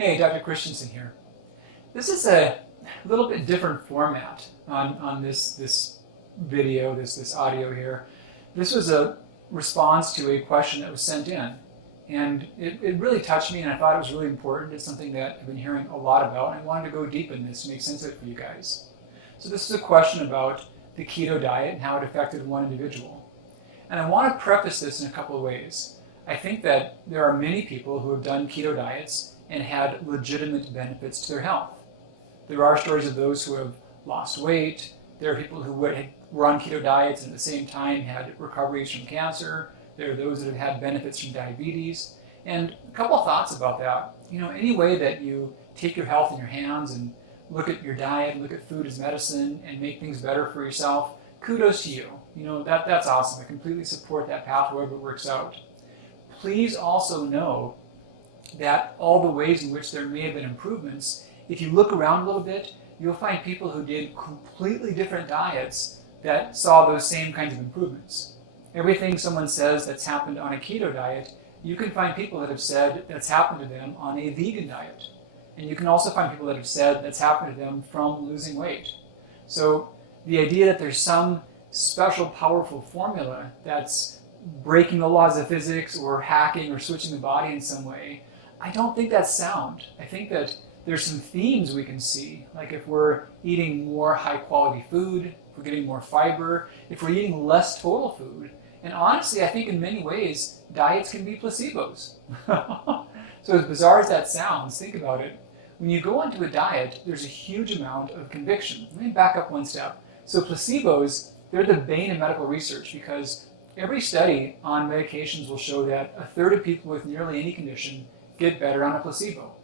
Hey, Dr. Christensen here. This is a little bit different format on this video, this audio here. This was a response to a question that was sent in. And it really touched me, and I thought it was really important. It's something that I've been hearing a lot about, and I wanted to go deep in this to make sense of it for you guys. So this is a question about the keto diet and how it affected one individual. And I want to preface this in a couple of ways. I think that there are many people who have done keto diets and had legitimate benefits to their health. There are stories of those who have lost weight. There are people who were on keto diets and at the same time had recoveries from cancer. There are those that have had benefits from diabetes. And a couple of thoughts about that. Any way that you take your health in your hands and look at your diet, look at food as medicine, and make things better for yourself, kudos to you. That's awesome. I completely support that path, however it works out. Please also know that all the ways in which there may have been improvements, if you look around a little bit, you'll find people who did completely different diets that saw those same kinds of improvements. Everything someone says that's happened on a keto diet, you can find people that have said that's happened to them on a vegan diet. And you can also find people that have said that's happened to them from losing weight. So the idea that there's some special powerful formula that's breaking the laws of physics or hacking or switching the body in some way, I don't think that's sound. I think that there's some themes we can see, like if we're eating more high quality food, if we're getting more fiber, if we're eating less total food. And honestly, I think in many ways, diets can be placebos. So as bizarre as that sounds, think about it. When you go onto a diet, there's a huge amount of conviction. Let me back up one step. So placebos, they're the bane of medical research because every study on medications will show that a third of people with nearly any condition get better on a placebo.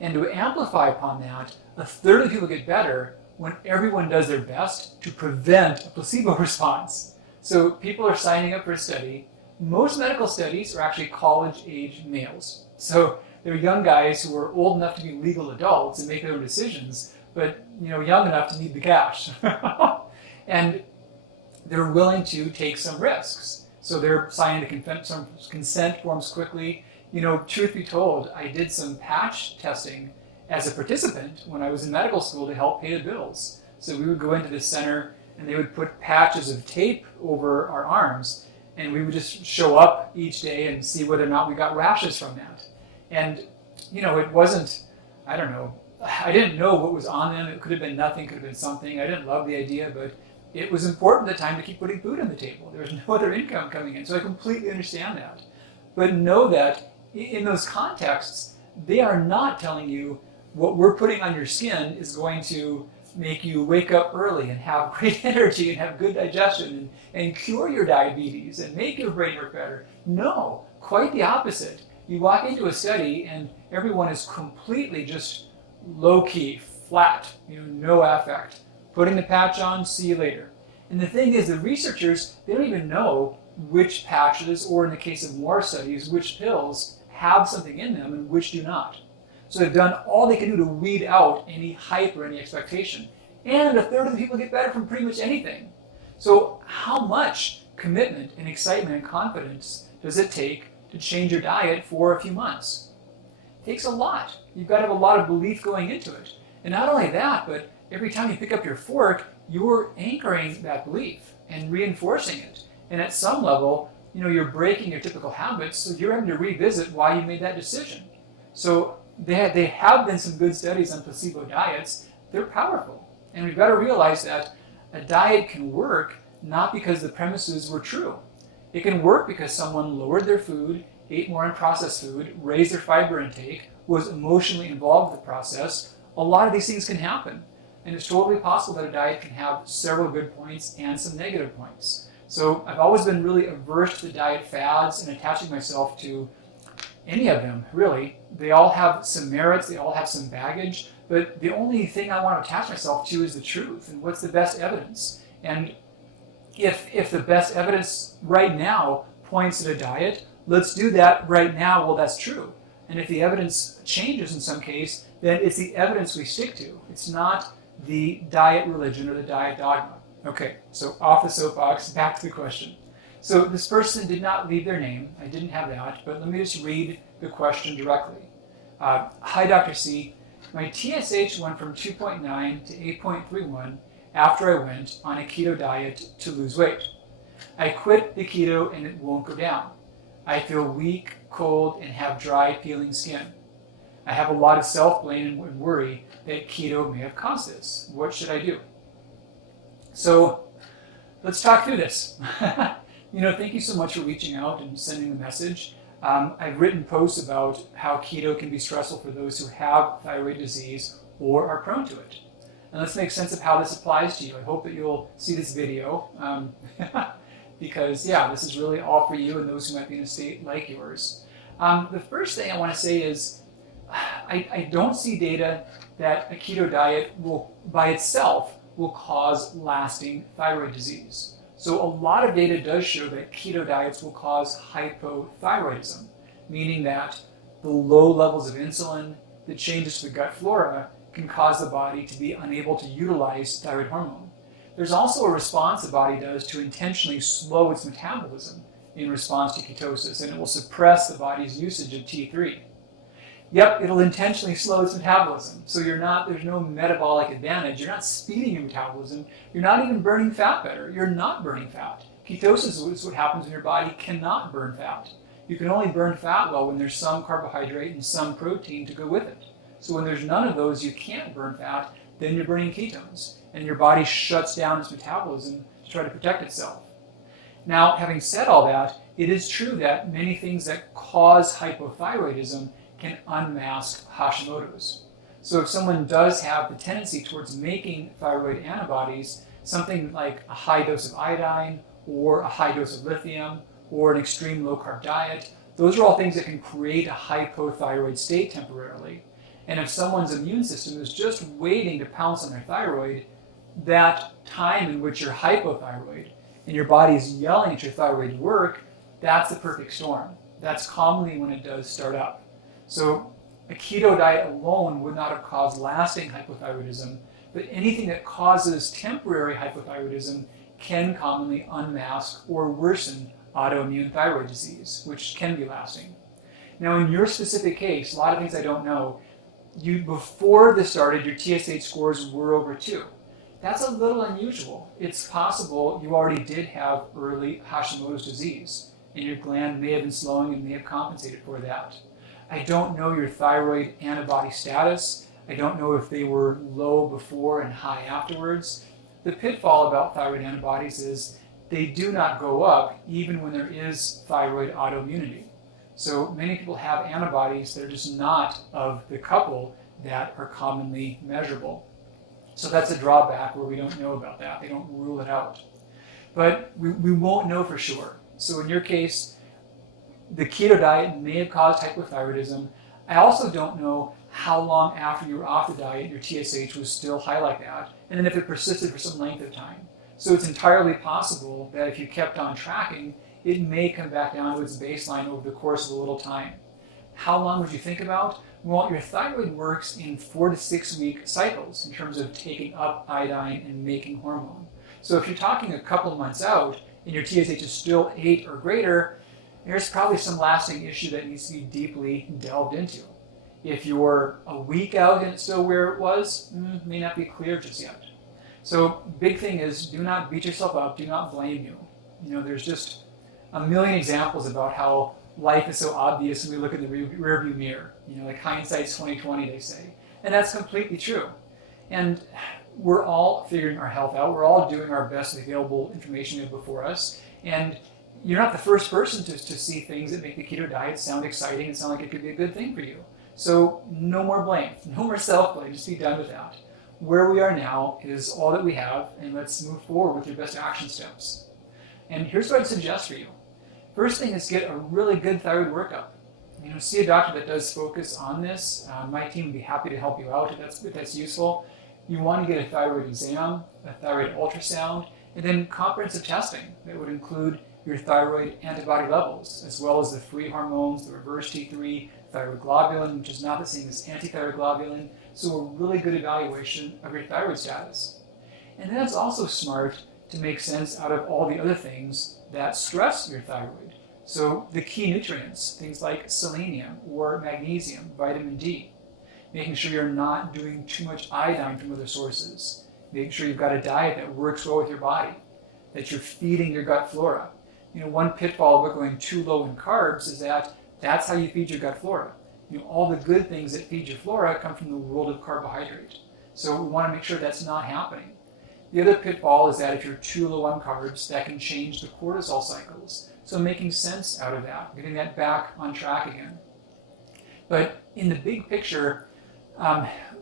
And to amplify upon that, a third of people get better when everyone does their best to prevent a placebo response. So people are signing up for a study. Most medical studies are actually college-age males. So they're young guys who are old enough to be legal adults and make their own decisions, but young enough to need the cash. And they're willing to take some risks. So they're signing some consent forms quickly. Truth be told, I did some patch testing as a participant when I was in medical school to help pay the bills. So we would go into this center and they would put patches of tape over our arms and we would just show up each day and see whether or not we got rashes from that. And, it wasn't, I don't know, I didn't know what was on them. It could have been nothing, could have been something. I didn't love the idea, but it was important at the time to keep putting food on the table. There was no other income coming in. So I completely understand that. But know that in those contexts, they are not telling you what we're putting on your skin is going to make you wake up early and have great energy and have good digestion and cure your diabetes and make your brain work better. No, quite the opposite. You walk into a study and everyone is completely just low-key, flat, no affect. Putting the patch on, see you later. And the thing is, the researchers, they don't even know which patches, or in the case of more studies, which pills have something in them and which do not. So they've done all they can do to weed out any hype or any expectation. And a third of the people get better from pretty much anything. So how much commitment and excitement and confidence does it take to change your diet for a few months? It takes a lot. You've got to have a lot of belief going into it. And not only that, but every time you pick up your fork, you're anchoring that belief and reinforcing it. And at some level, you're breaking your typical habits, so you're having to revisit why you made that decision. So they have been some good studies on placebo diets. They're powerful. And we've got to realize that a diet can work not because the premises were true. It can work because someone lowered their food, ate more unprocessed food, raised their fiber intake, was emotionally involved with the process. A lot of these things can happen. And it's totally possible that a diet can have several good points and some negative points. So I've always been really averse to the diet fads and attaching myself to any of them, really. They all have some merits, they all have some baggage, but the only thing I want to attach myself to is the truth and what's the best evidence. And if the best evidence right now points at a diet, let's do that right now. Well, that's true. And if the evidence changes in some case, then it's the evidence we stick to. It's not the diet religion or the diet dogma. Okay, so off the soapbox, back to the question. So this person did not leave their name. I didn't have that, but let me just read the question directly. Hi, Dr. C. My TSH went from 2.9 to 8.31 after I went on a keto diet to lose weight. I quit the keto and it won't go down. I feel weak, cold, and have dry, peeling skin. I have a lot of self-blame and worry that keto may have caused this. What should I do? So let's talk through this. Thank you so much for reaching out and sending the message. I've written posts about how keto can be stressful for those who have thyroid disease or are prone to it. And let's make sense of how this applies to you. I hope that you'll see this video because, this is really all for you and those who might be in a state like yours. The first thing I want to say is I don't see data that a keto diet will, by itself, will cause lasting thyroid disease. So a lot of data does show that keto diets will cause hypothyroidism, meaning that the low levels of insulin, the changes to the gut flora, can cause the body to be unable to utilize thyroid hormone. There's also a response the body does to intentionally slow its metabolism in response to ketosis, and it will suppress the body's usage of T3. Yep, it'll intentionally slow its metabolism. So there's no metabolic advantage. You're not speeding your metabolism. You're not even burning fat better. You're not burning fat. Ketosis is what happens when your body cannot burn fat. You can only burn fat well when there's some carbohydrate and some protein to go with it. So when there's none of those, you can't burn fat, then you're burning ketones. And your body shuts down its metabolism to try to protect itself. Now, having said all that, it is true that many things that cause hypothyroidism can unmask Hashimoto's. So if someone does have the tendency towards making thyroid antibodies, something like a high dose of iodine or a high dose of lithium or an extreme low-carb diet, those are all things that can create a hypothyroid state temporarily. And if someone's immune system is just waiting to pounce on their thyroid, that time in which you're hypothyroid and your body is yelling at your thyroid to work, that's the perfect storm. That's commonly when it does start up. So a keto diet alone would not have caused lasting hypothyroidism, but anything that causes temporary hypothyroidism can commonly unmask or worsen autoimmune thyroid disease, which can be lasting. Now, in your specific case, a lot of things I don't know, before this started, your TSH scores were over 2. That's a little unusual. It's possible you already did have early Hashimoto's disease, and your gland may have been slowing and may have compensated for that. I don't know your thyroid antibody status. I don't know if they were low before and high afterwards. The pitfall about thyroid antibodies is they do not go up even when there is thyroid autoimmunity. So many people have antibodies that are just not of the couple that are commonly measurable. So that's a drawback where we don't know about that. They don't rule it out. But we won't know for sure. So in your case, the keto diet may have caused hypothyroidism. I also don't know how long after you were off the diet your TSH was still high like that, and then if it persisted for some length of time. So it's entirely possible that if you kept on tracking, it may come back down to its baseline over the course of a little time. How long would you think about? Well, your thyroid works in 4 to 6 week cycles in terms of taking up iodine and making hormone. So if you're talking a couple of months out and your TSH is still 8 or greater, there's probably some lasting issue that needs to be deeply delved into. If you're a week out and it's still where it was, may not be clear just yet. So big thing is, do not beat yourself up, do not blame you. There's just a million examples about how life is so obvious when we look in the rearview mirror. Like hindsight's 20/20, they say. And that's completely true. And we're all figuring our health out. We're all doing our best with the available information we have before us. And you're not the first person to see things that make the keto diet sound exciting and sound like it could be a good thing for you. So no more blame, no more self-blame, just be done with that. Where we are now is all that we have, and let's move forward with your best action steps. And here's what I'd suggest for you. First thing is get a really good thyroid workup. See a doctor that does focus on this. My team would be happy to help you out if that's useful. You want to get a thyroid exam, a thyroid ultrasound, and then comprehensive testing that would include your thyroid antibody levels, as well as the free hormones, the reverse T3, thyroid globulin, which is not the same as antithyroid globulin, so a really good evaluation of your thyroid status. And then it's also smart to make sense out of all the other things that stress your thyroid. So the key nutrients, things like selenium or magnesium, vitamin D, making sure you're not doing too much iodine from other sources, making sure you've got a diet that works well with your body, that you're feeding your gut flora. One pitfall about going too low in carbs is that that's how you feed your gut flora. All the good things that feed your flora come from the world of carbohydrate. So we want to make sure that's not happening. The other pitfall is that if you're too low on carbs, that can change the cortisol cycles. So making sense out of that, getting that back on track again. But in the big picture,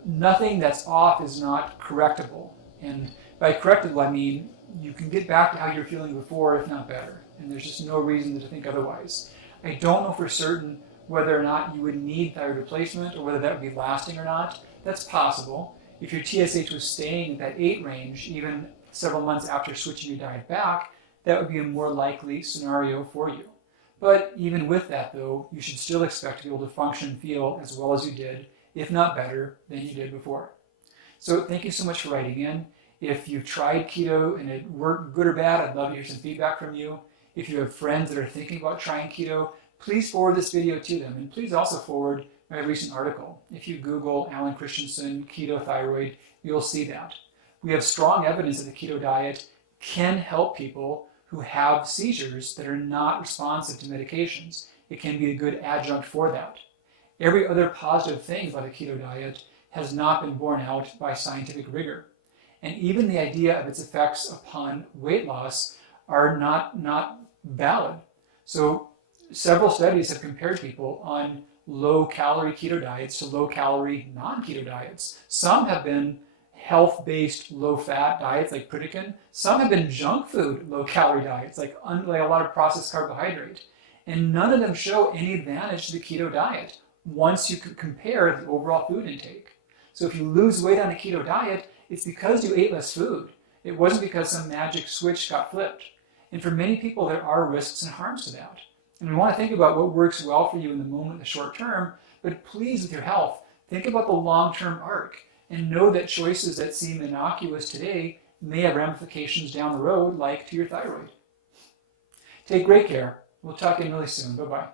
nothing that's off is not correctable. And by correctable, I mean you can get back to how you're feeling before, if not better. And there's just no reason to think otherwise. I don't know for certain whether or not you would need thyroid replacement or whether that would be lasting or not. That's possible. If your TSH was staying at that 8 range, even several months after switching your diet back, that would be a more likely scenario for you. But even with that, though, you should still expect to be able to function and feel as well as you did, if not better, than you did before. So thank you so much for writing in. If you've tried keto and it worked good or bad, I'd love to hear some feedback from you. If you have friends that are thinking about trying keto, please forward this video to them. And please also forward my recent article. If you Google Alan Christensen keto thyroid, you'll see that. We have strong evidence that the keto diet can help people who have seizures that are not responsive to medications. It can be a good adjunct for that. Every other positive thing about a keto diet has not been borne out by scientific rigor. And even the idea of its effects upon weight loss are not valid. So several studies have compared people on low-calorie keto diets to low-calorie non-keto diets. Some have been health-based low-fat diets like Pritikin. Some have been junk food low-calorie diets like a lot of processed carbohydrate. And none of them show any advantage to the keto diet once you could compare the overall food intake. So if you lose weight on a keto diet, it's because you ate less food. It wasn't because some magic switch got flipped. And for many people, there are risks and harms to that. And we want to think about what works well for you in the moment, the short term, but please, with your health, think about the long-term arc and know that choices that seem innocuous today may have ramifications down the road, like to your thyroid. Take great care. We'll talk again really soon. Bye-bye.